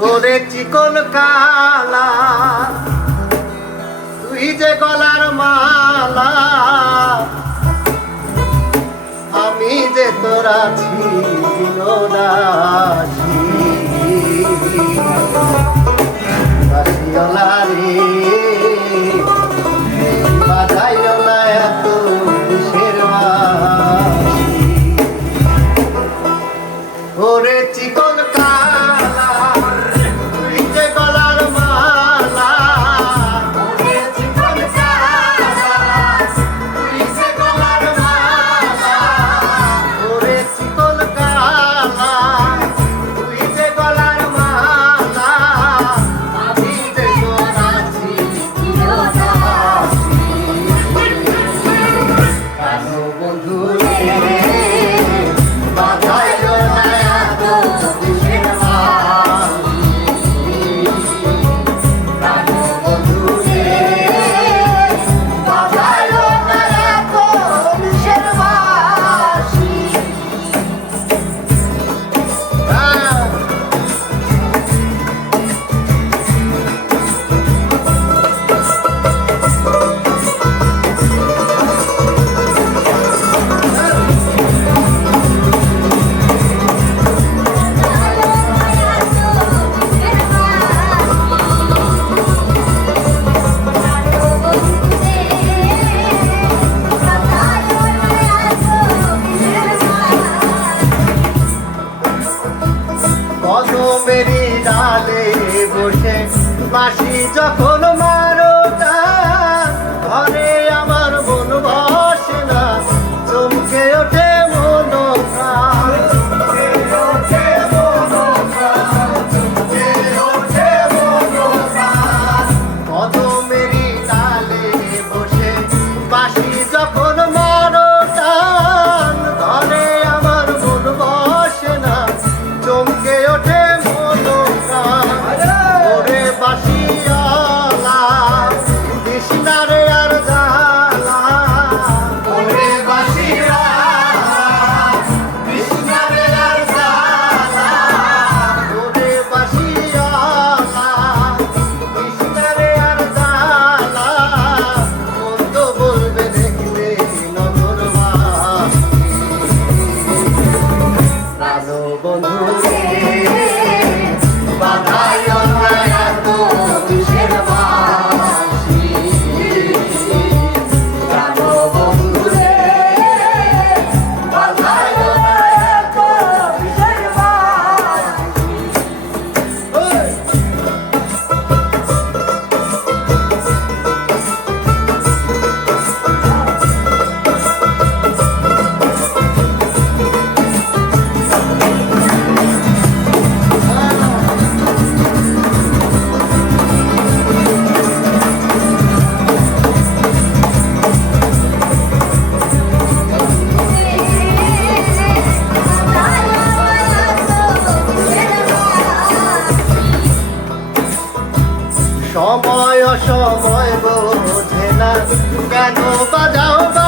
ওরে চিকন কালা তুই যে গলার মালা আমি যে তোরা ছিল না রাশিওলা বসে। বাসি যখন মা সময় অসময় বোঝে না। কেন বাজাও বা